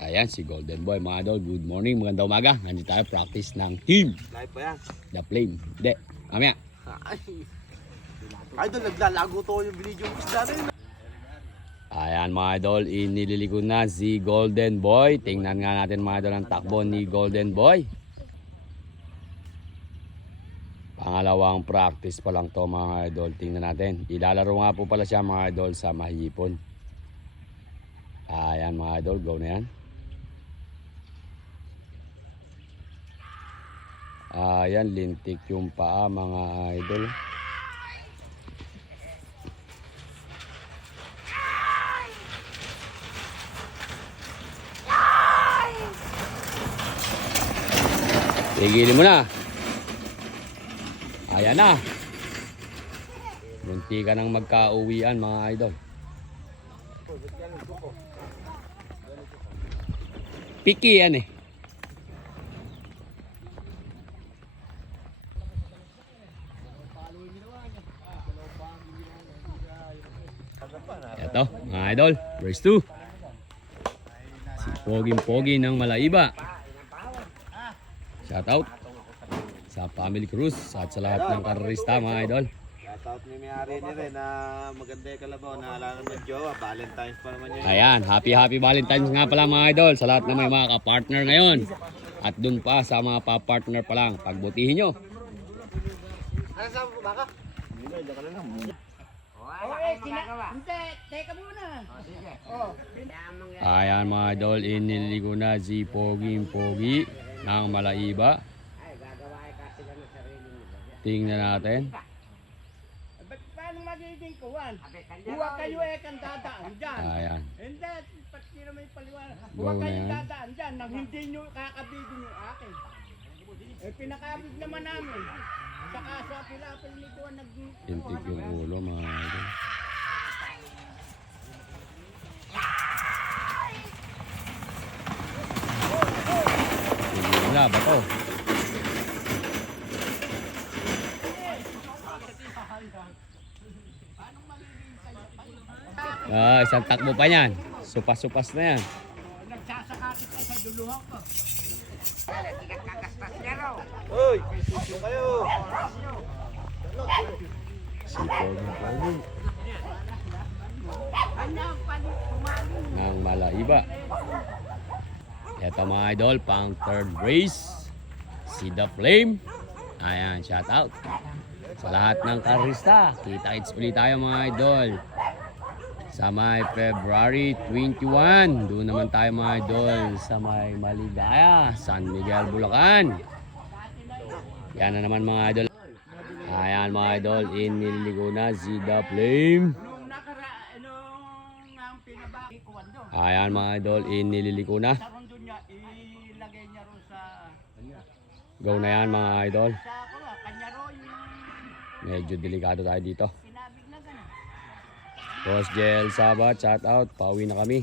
Ayan, si Golden Boy, mga idol. Good morning, magandang umaga. Nandito tayo, practice ng team. Live ba yan? The Flame. Hindi, mamaya. Idol, naglalago to yung video ng isda na yun. Ayan, mga idol, inililiko na si Golden Boy. Tingnan nga natin, mga idol, ang takbo ni Golden Boy. Pangalawang practice pa lang to, mga idol. Tingnan natin. Ilalaro nga po pala siya, mga idol, sa Mahipon. Ayan, mga idol, go na yan. Ayan, lintik yung paa, mga idol. Tigilin mo na. Ayan na. Munti ka nang magka-uwian, mga idol. Piki yan eh. Ito, mga idol, race 2. Si Poging-Pogi ng Malaiba. Shout out sa Family Cruise at sa lahat ng karerista, mga idol. Shout out ni May-ari ni Ren na maganda yung kalabaw na alam ng jowa. Valentine's pa naman yun. Ayan, happy Valentine's nga pala, mga idol, sa lahat na may mga ka-partner ngayon. At dun pa sa mga pa-partner pa lang, pagbutihin nyo. Ano sa baka? Hindi, dyan ka na lang. Teka muna. Ayan, mga idol, iniligo na si Poging-Pogi ng Malaiba. Tingnan natin. Ba't paano magiging kuwan? Huwag kayo kang dadaan dyan. Ayan. Hindi, pati naman yung paliwanag. Go Huwag na kayong yan. dadaan dyan nang hindi nyo kakabigin yung akin. Eh, pinakabig naman namin. Saka sa pilapil ni Kuwan Lintik yung ulo, mga idol. Tingnan na, bato. Isang takbo pa yan. Supas-supas na yan. nagsasakakit ka sa duluhan ko. Uy, yung kayo. Si Poging-Pogi ng Malaiba. Ito, mga idol, pang third race. Si The Flame. Ayan, shout out sa lahat ng karista. Kita-kits ulit tayo, mga idol, sa may February 21. Doon naman tayo, mga idol, sa may Maligaya, San Miguel, Bulacan. Yan na naman, mga idol. Ayan, mga idol, iniligo na si The Flame. Nung pinabaki Kuwan doon. Ayan, mga idol, inililiko na. Sa rondo niya, ilagay niya ron sa... Go na yan, mga idol. Sa kuwa, kanya ron yung Medyo delikado tayo dito. pinabig na gano'n. Boss Jel Sabat, shout out. Pauwi na kami.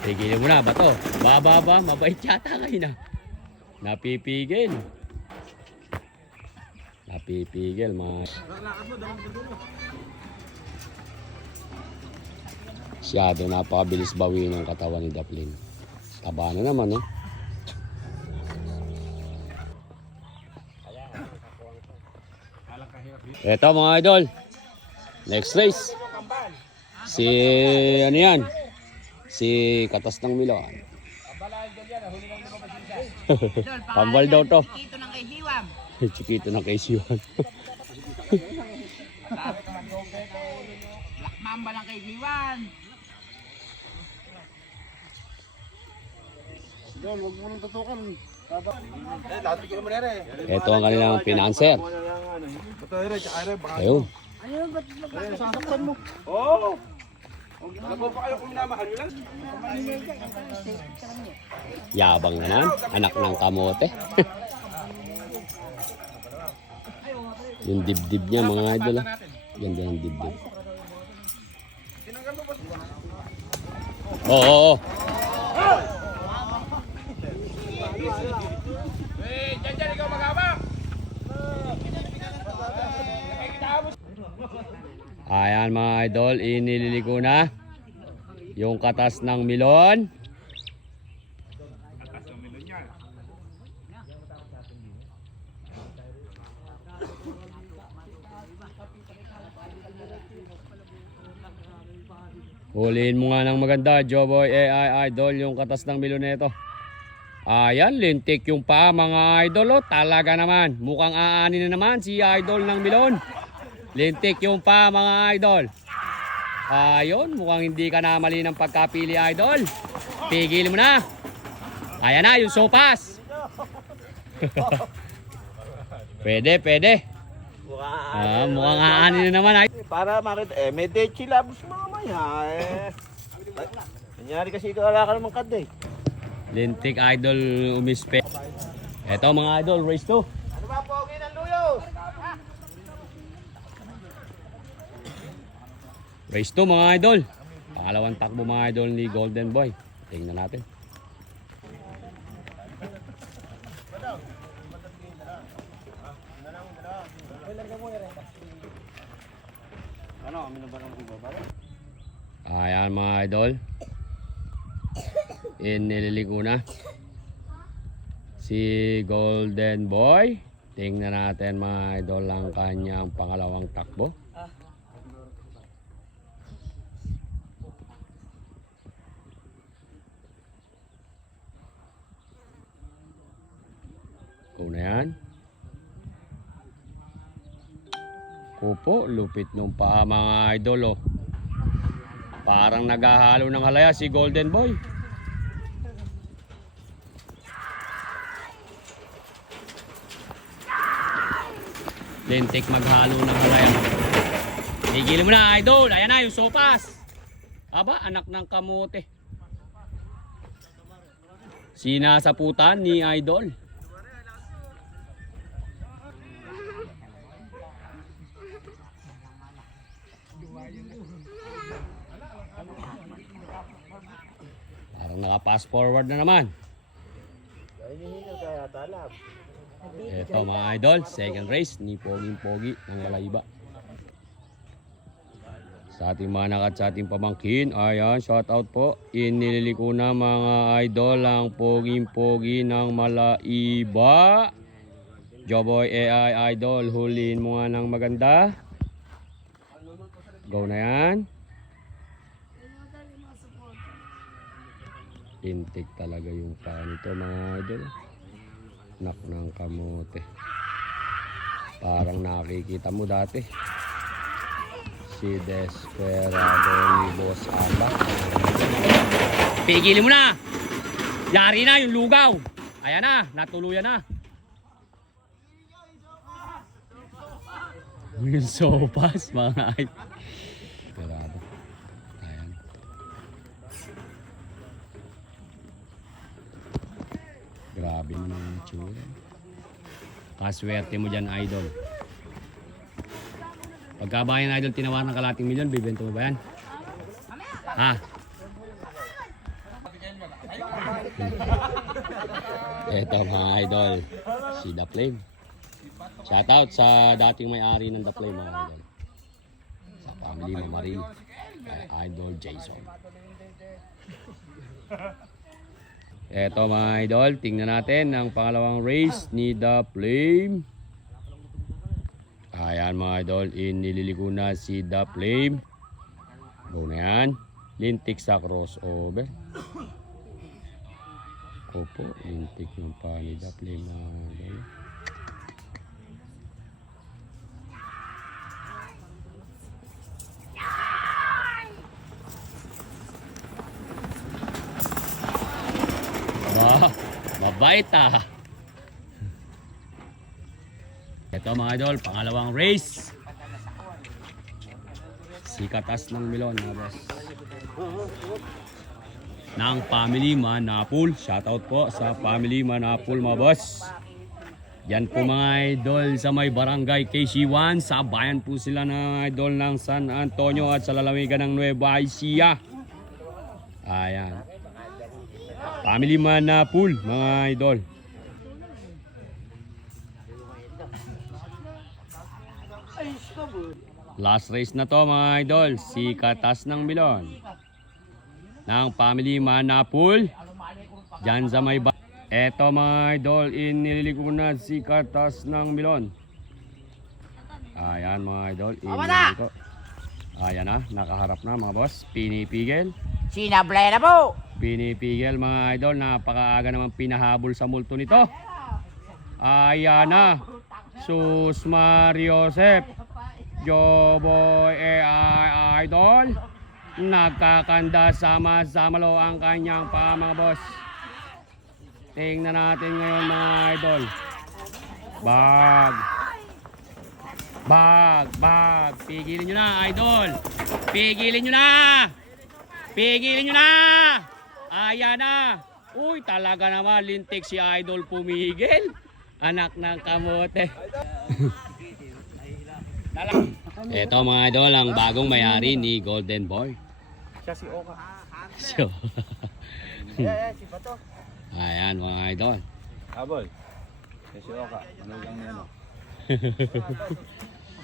Tigilin mo na, bato. Baba, mabait yata kayo na. Napipigil. Napipigil, mga... Siyado, napakabilis bawiin ng katawan ni Daplin. Taba na naman, eh. Eto, mga idol. Next race. Si, ano yan? Si Katas ng Miloan. Pambal daw to. Ito ng kay Hiwam. Chikito ng kaisiwan. Black Mamba ng kay Hiwam. Idol, huwag mo nang tutukan. Eh, lahat ko naman ere. Ito ang kanilang financer. Ito ere, tsaka ere. Ayun. Ayun, ba't Sasaktan mo. Oo. Alam mo pa kayo kung minamahal nyo lang? Yabang naman. Anak ng kamote. Yung dibdib niya, mga idol. Ganda yung dibdib. Oo. Diyan, ikaw mag-abang. Ayan mga idol, inililiko na yung katas ng milon. Huliin mo nga ng maganda, Joboy AI Idol, yung katas ng milon nito. Ayan, lintik yung paa mga idol. Oh. Talaga naman, mukhang aanin na naman si Idol ng milon. Lintik yung paa mga idol. Ayun, mukhang hindi ka na mali ng pagkapili Idol. Pigil mo na. Ayan na, yung sopas. Pwede. Mukhang aanin na naman. Para makita, may dechi labos mamaya Nangyari kasi ikaw wala ka naman kad Lintik Idol umispe. Eto mga idol, race 2. Ano ba pogi ng luyos? Race 2 mga idol. Pangalawang takbo mga idol ni Golden Boy. Tingnan natin. Ano, kami na ba ng ibabalik? Ayan mga idol. Inililiko na si Golden Boy. Tingnan natin mga idol ang kanyang pangalawang takbo. Kung na yan. Opo, lupit nung paa mga idol. Oh. Parang naghahalo ng halaya si Golden Boy. Lintik maghalo ng halaya. Tigil mo na idol. Ayan na yung sopas. Aba, anak ng kamote. Sinasaputan ni idol. Parang naka-pass forward na naman. Ito mga idol, second race ni Poging-Pogi ng Malayba. Sa ating mga nakat sa ating pamangkin, ayan, shout out po. Inililiko na mga idol ang Poging-Pogi ng Malayba. Joboy AI Idol, huliin mo nga ng maganda. Go na yan. Intik talaga yung paa nito mga idol. Nak ng kamote. Parang nakikita mo dati. Si Desperado ni Boss Aba. Pigilin mo na! Yari na yung lugaw. Ayan na, natuluyan na. Yung sopas mga idol. Desperado. Ayan. Grabe naman yung tsura. Kaswerte mo dyan, idol. Pagka ba yan, idol, tinawaran ng kalating milyon, bibento mo ba yan? Ha? Eto mga idol, si The Flame. Shoutout sa dating may-ari ng The Flame mga idol. Sa family Mamaril, Idol Jason. Eto mga idol, tingnan natin ang pangalawang race ni The Flame. Ayan mga idol, inililiko na si The Flame. Go na yan. Lintik sa crossover. Opo, lintik yung pa ni The Flame mga idol. Mabait ah. Ito mga idol, pangalawang race. Si katas ng milon mga boss. Ng family Manapul. Shoutout po sa family Manapul mga boss. Yan po mga idol sa may barangay KC1. Sa bayan po sila ng idol ng San Antonio at sa lalawigan ng Nueva Ecija. Ayan. Family Manapul mga idol. Last race na to mga idol. Si Katas ng Milon. Ng family Manapul. Diyan sa may ba. Eto mga idol, inililiko na si Katas ng Milon. Ayan mga idol, inililiko. Ayan na, nakaharap na mga boss. Pinipigil. Sinablay na po. Pinipigil mga idol. Napakaaga naman pinahabol sa multo nito. Ayan na. Sus Mariosep. Joboy idol. Nagkakanda sama-sama lo ang kanyang pa mga boss. Tingnan natin ngayon mga idol. Bag. Pigilin nyo na idol. Pigilin nyo na. Pigilin nyo na. Ayan na. Uy, talaga naman lintik si idol pumigil. Anak ng kamote. Ito mga idol, ang bagong may-ari ni Golden Boy. Siya si Oka. So, Si Bato. ayan mga idol. Abol. Siya si Oka. Ano lang yan?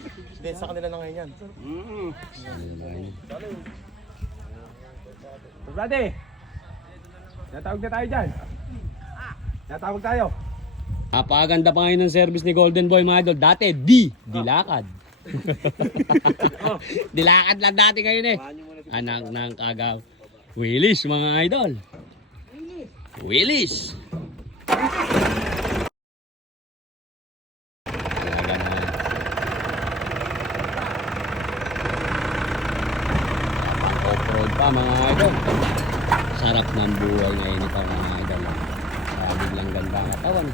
Hindi, sa kanila lang ngayon yan. Brady, natawag na tayo dyan. Natawag tayo. Napakaganda pa ngayon ng service ni Golden Boy mga idol. Dati, dilakad. Dilakad lang dati ngayon eh. Anak ng kagaw. Willis mga idol. Willis. Talaga naman. Off-road pa mga idol. Sarap ng buhay ngayon ito mga idol. Kaya biglang ganda ang katawan.